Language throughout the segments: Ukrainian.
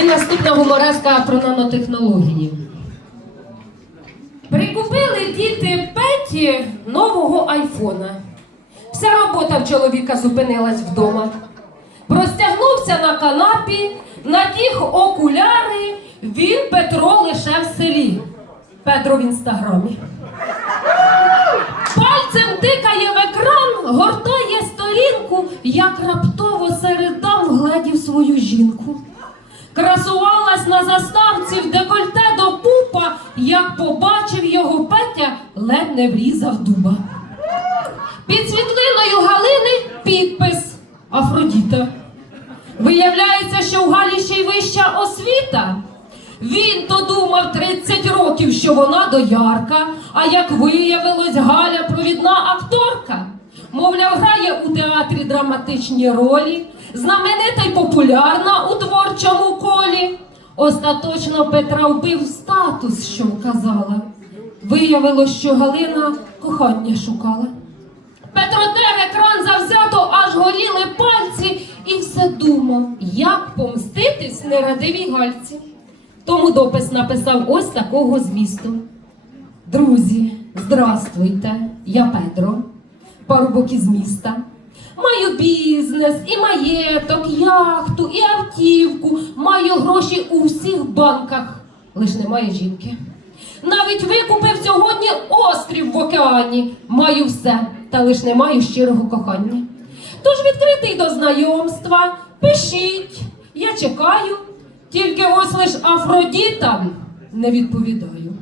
І наступна гумореска про нанотехнології. Прикупили діти Петі нового айфона. Вся робота в чоловіка зупинилась вдома. Простягнувся на канапі, надіг окуляри, він Петро лише в селі. Петро в інстаграмі. Пальцем тикає в екран, гортає сторінку, як раптово серед дам вгледів свою жінку. Красувалась на заставці в декольте до пупа, як побачив його Петя, ледь не врізав дуба. Під світлиною Галини підпис Афродіта. Виявляється, що у Галі ще й вища освіта. Він то думав 30 років, що вона доярка, а як виявилось, Галя у театрі драматичні ролі, знаменита й популярна у творчому колі. Остаточно Петра вбив статус, що вказала. Виявилось, що Галина кохання шукала. Петро тер екран завзято, аж горіли пальці, і все думав, як помститись нерадивій гальці. Тому допис написав ось такого змісту. Друзі, здравствуйте, я Петро, парубок із міста. Маю бізнес, і маєток, яхту, і автівку. Маю гроші у всіх банках, лиш немає жінки. Навіть викупив сьогодні острів в океані. Маю все, та лиш не маю щирого кохання. Тож відкритий до знайомства, пишіть, я чекаю, тільки ось лиш Афродітам не відповідаю.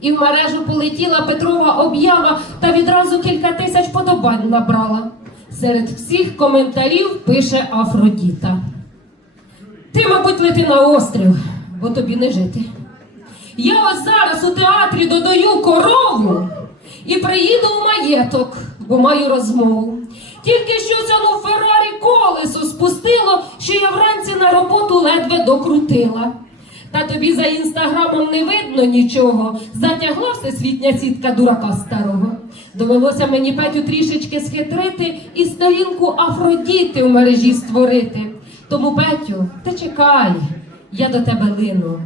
І в мережу полетіла Петрова об'ява та відразу кілька тисяч подобань набрала. Серед всіх коментарів пише Афродіта. Ти, мабуть, лети на острів, бо тобі не жити. Я ось зараз у театрі додаю корову і приїду в маєток, бо маю розмову. Тільки що цьому Феррарі колесо спустило, що я вранці на роботу ледве докрутила. Та тобі за інстаграмом не видно нічого. Затягла всесвітня сітка дурака старого. Довелося мені Петю трішечки схитрити і сторінку Афродіти в мережі створити. Тому, Петю, ти чекай, я до тебе лину.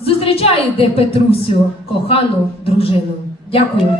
Зустрічай, де Петрусю, кохану дружину. Дякую.